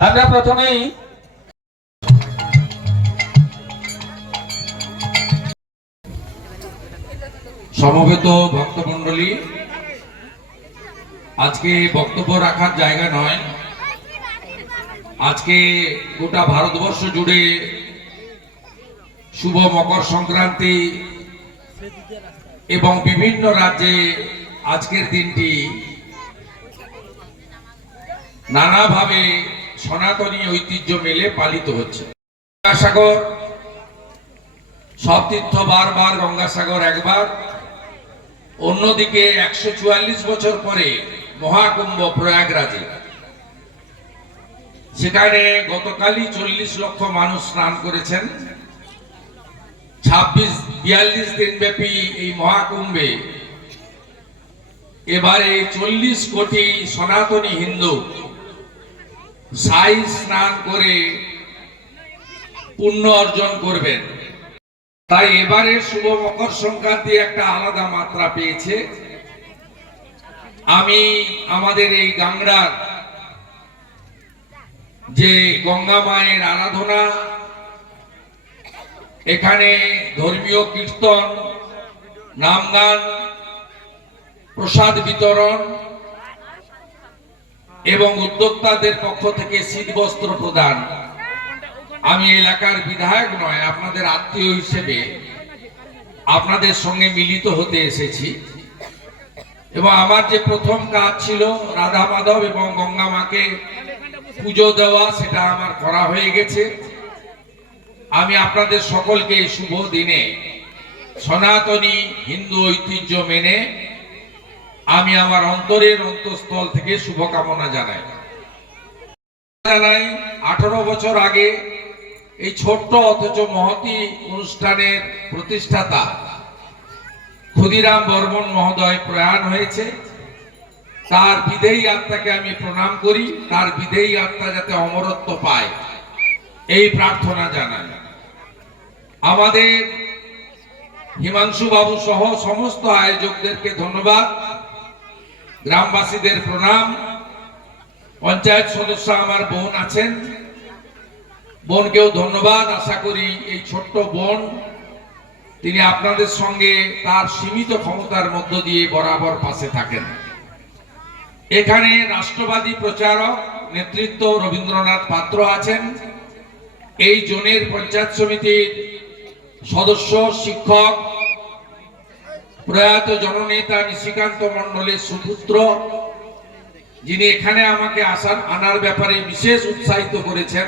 আমরা প্রথমেই সমবেত ভক্তমণ্ডলী, আজকে বক্তব্য রাখার জায়গা নয়। আজকে গোটা ভারতবর্ষ জুড়ে শুভ মকর সংক্রান্তি এবং বিভিন্ন রাজ্যে আজকের দিনটি নানাভাবে সনাতনী ঐতিহ্য মেলে পালিত হচ্ছে। গঙ্গাসাগর, সব তীর্থ বারবার, গঙ্গাসাগর একবার। অন্যদিকে 144 বছর পরে মহাকুম্ভ প্রয়াগরাজে, সেখানে গতকালই 40 লক্ষ মানুষ স্নান করেছেন। 42 দিন ব্যাপী এই মহাকুম্ভে এবারে 40 কোটি সনাতনী হিন্দু সাই স্নান করে পুণ্য অর্জন করবেন। তাই এবারে শুভ মকর সংক্রান্তি একটা আলাদা মাত্রা পেয়েছে। আমি আমাদের এই গাংড়ার যে গঙ্গা মায়ের আরাধনা, এখানে ধর্মীয় কীর্তন, নামগান, প্রসাদ বিতরণ এবং উদ্যোক্তাদের পক্ষ থেকে শীতবস্ত্র প্রদান, আমি এলাকার বিধায়ক নয়, আপনাদের আত্মীয় হিসেবে আপনাদের সঙ্গে মিলিত হতে এসেছি। এবং আমার যে প্রথম কাজ ছিল রাধা মাধব এবং গঙ্গা মাকে পুজো দেওয়া, সেটা আমার করা হয়ে গেছে। আমি আপনাদের সকলকে এই শুভ দিনে সনাতনী হিন্দু ঐতিহ্য মেনে আমি আমার অন্তরের অন্তঃস্থল থেকে শুভকামনা জানাই। 18 বছর আগে এই ছোট্ট অথচ মহতি অনুষ্ঠানের প্রতিষ্ঠাতা ক্ষুদিরাম বর্মন মহোদয় প্রয়াণ হয়েছে। তার বিদেহী আত্মাকে আমি প্রণাম করি, তার বিদেহী আত্মা যাতে অমরত্ব পায় এই প্রার্থনা জানাই। আমাদের হিমাংশু বাবু সহ সমস্ত আয়োজকদেরকে ধন্যবাদ, গ্রামবাসীদের প্রণাম। পঞ্চায়েত সদস্য আমার বোন আছেন, বোনকেও ধন্যবাদ। আশা করি এই ছোট্ট বোন তিনি আপনাদের সঙ্গে তার সীমিত ক্ষমতার মধ্য দিয়ে বরাবর পাশে থাকেন। এখানে রাষ্ট্রবাদী প্রচারক নেতৃত্ব রবীন্দ্রনাথ পাত্র আছেন। এই জোনের পঞ্চায়েত সমিতির সদস্য, শিক্ষক, প্রয়াত জননেতা নিশিকান্ত মণ্ডলের সুপুত্র, যিনি এখানে আমাকে আনার ব্যাপারে বিশেষ উৎসাহিত করেছেন,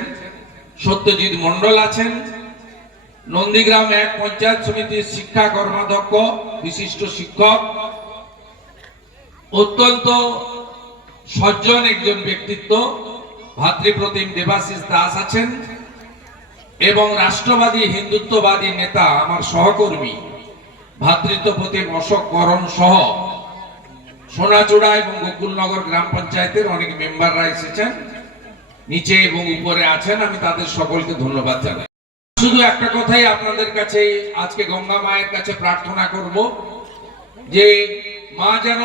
সত্যজিৎ মণ্ডল আছেন। নন্দীগ্রাম 1 পঞ্চায়েত সমিতির শিক্ষা কর্মাধ্যক্ষ, বিশিষ্ট শিক্ষক, অত্যন্ত সজ্জন একজন ব্যক্তিত্ব ভাতৃপ্রতিম দেবাশিস দাস আছেন। এবং রাষ্ট্রবাদী হিন্দুত্ববাদী নেতা আমার সহকর্মী ভাতৃত্বপ্রতিম অশোক করণ সহ সোনাচূড়া এবং গোকুলনগর গ্রাম পঞ্চায়েতের অনেক মেম্বাররা এসেছেন, নিচে এবং উপরে আছেন। আমি তাদের সকলকে ধন্যবাদ জানাই। শুধু একটা কথাই আপনাদের কাছে আজকে গঙ্গা মায়ের কাছে প্রার্থনা করব যে মা যেন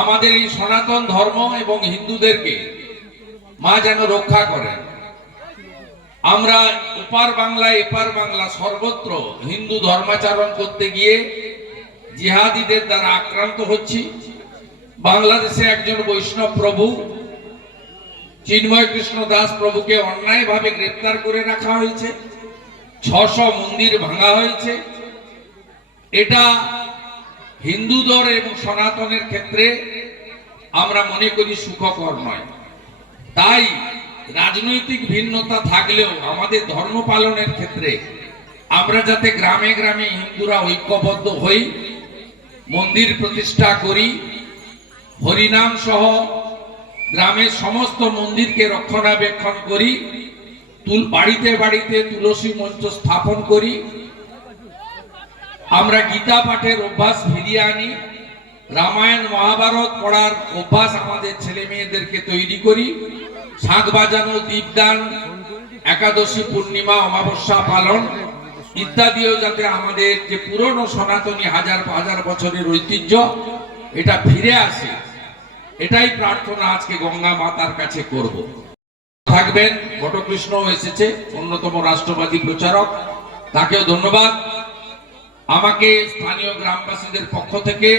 আমাদের এই সনাতন ধর্ম এবং হিন্দুদেরকে মা যেন রক্ষা করেন। আমরা ওপার বাংলা এপার বাংলা সর্বত্র হিন্দু ধর্মাচরণ করতে গিয়ে জিহাদিদের দ্বারা আক্রান্ত হচ্ছি। বাংলাদেশে একজন বৈষ্ণব প্রভু চিন্ময় কৃষ্ণ দাস প্রভুকে অন্যায়ভাবে গ্রেপ্তার করে রাখা হয়েছে, 600 মন্দির ভাঙা হয়েছে। এটা হিন্দুদের এবং সনাতনের ক্ষেত্রে আমরা মনে করি সুখকর নয়। তাই রাজনৈতিক ভিন্নতা থাকলেও আমাদের ধর্ম পালনের ক্ষেত্রে আমরা যাতে গ্রামে গ্রামে হিন্দুরা ঐক্যবদ্ধ হই, মন্দির প্রতিষ্ঠা করি, হরিনাম সহ গ্রামের সমস্ত মন্দিরকে রক্ষণাবেক্ষণ করি, বাড়িতে বাড়িতে তুলসী মঞ্চ স্থাপন করি, আমরা গীতা পাঠের অভ্যাস ফিরিয়ে আনি, রামায়ণ মহাভারত পড়ার অভ্যাস আমাদের ছেলে মেয়েদেরকে তৈরি করি, শাঁখ বাজানো, দীপদান, একাদশী, পূর্ণিমা, অমাবস্যা পালন ইত্যাদিও যাতে আমাদের যে পুরনো সনাতনী হাজার হাজার বছরের ঐতিহ্য এটা ফিরে আসে, এটাই প্রার্থনা আজকে গঙ্গা মাতার কাছে করব। থাকবেন। বটকৃষ্ণ এসেছে, অন্যতম রাষ্ট্রবাদী প্রচারক, তাকেও ধন্যবাদ। আমাকে স্থানীয় গ্রামবাসীদের পক্ষ থেকে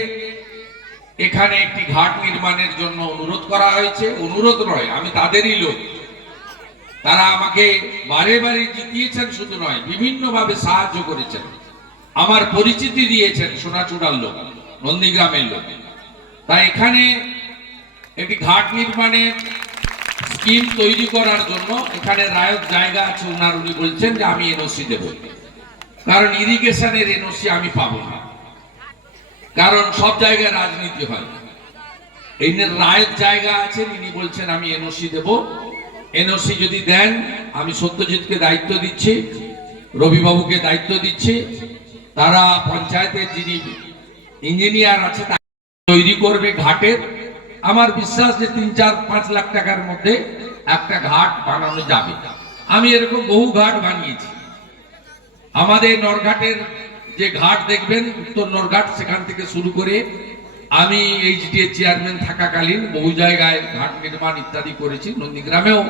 এখানে একটি ঘাট নির্মাণের জন্য অনুরোধ করা হয়েছে। অনুরোধ নয়, আমি তাদেরই লোক। তারা আমাকে বারে বারে জিতিয়েছেন, শুধু নয় বিভিন্নভাবে সাহায্য করেছেন, আমার পরিচিতি দিয়েছেন, সোনাচূড়ার লোক, নন্দীগ্রামের লোক। তাই এখানে একটি ঘাট নির্মাণের স্কিম তৈরি করার জন্য এখানে রায়ত জায়গা আছে, উনি বলছেন যে আমি এনওসি দেব, কারণ ইরিগেশনের এনওসি আমি পাবো না, কারণ সব জায়গায় রাজনীতি হয়। এই রায়ত জায়গা আছে, ইনি বলছেন আমি এনওসি দেব। এনওসি যদি দেন, আমি সত্যজিৎকে দায়িত্ব দিচ্ছি, রবিবাবুকে দায়িত্ব দিচ্ছি, তারা পঞ্চায়েতের যিনি ইঞ্জিনিয়ার আছে তৈরি করবে ঘাটের। আমার বিশ্বাস যে 3-4-5 লাখ টাকার মধ্যে একটা ঘাট বানানো যাবে। আমি এরকম বহু ঘাট বানিয়েছি। আমাদের নরঘাটের যে ঘাট দেখবেন, উত্তর নরঘাট, সেখান থেকে শুরু করে আমি এইচডিএ চেয়ারম্যান থাকাকালীন বহু জায়গায় ঘাট নির্মাণ ইত্যাদি করেছি। নন্দীগ্রামেও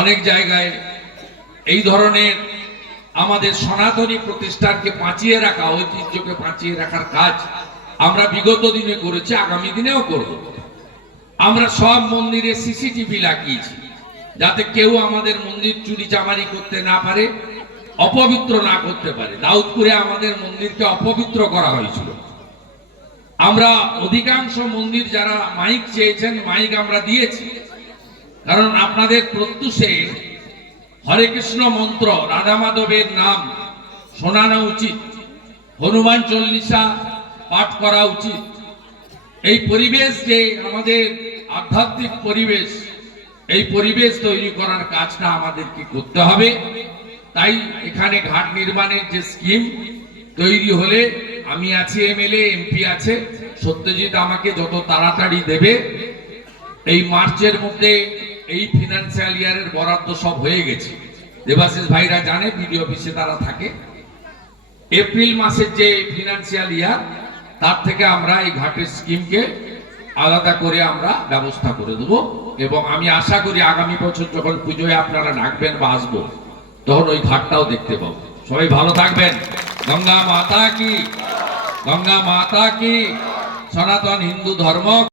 অনেক জায়গায় এই ধরনের আমাদের সনাতনী প্রতিষ্ঠানকে বাঁচিয়ে রাখা, ঐতিহ্যকে বাঁচিয়ে রাখার কাজ আমরা বিগত দিনে করেছি, আগামী দিনেও করব। আমরা সব মন্দিরে সিসিটিভি লাগিয়েছি, যাতে কেউ আমাদের মন্দির চুরি চামারি করতে না পারে, অপবিত্র না করতে পারে। দাউদপুরে আমাদের মন্দিরকে অপবিত্র করা হয়েছিল। আমরা অধিকাংশ মন্দির যারা মাইক চেয়েছেন, মাইক আমরা দিয়েছি, কারণ আপনাদের প্রত্যুষে হরে কৃষ্ণ মন্ত্র, রাধা মাধবের নাম শোনানো উচিত, হনুমান চল্লিশা পাঠ করা উচিত। এই পরিবেশ যে আমাদের আধ্যাত্মিক পরিবেশ, এই পরিবেশ তৈরি করার কাজটা আমাদেরকে করতে হবে। তাই এখানে ঘাট নির্মাণের যে স্কিম তৈরি হলে, আমি আছি, এমএলএ এমপি আছে, সত্যজিৎ আমাকে যত তাড়াতাড়ি দেবে। এই মার্চের মধ্যে এই ফিনান্সিয়াল ইয়ারের বরাদ্দ সব হয়ে গেছে, দেবাশিস ভাইরা জানে, বিডিও অফিসে তারা থাকে। এপ্রিল মাসের যে ফিনান্সিয়াল ইয়ার, তার থেকে আমরা এই ঘাটের স্কিমকে আলাদা করে আমরা ব্যবস্থা করে দেব। এবং আমি আশা করি আগামী বছর যখন পুজোয় আপনারা ডাকবেন বা আসবো, তখন ওই ঘাটটাও দেখতে পাবো। সবাই ভালো থাকবেন। গঙ্গা মাতা কি, গঙ্গা মাতা কি। সনাতন হিন্দু ধর্ম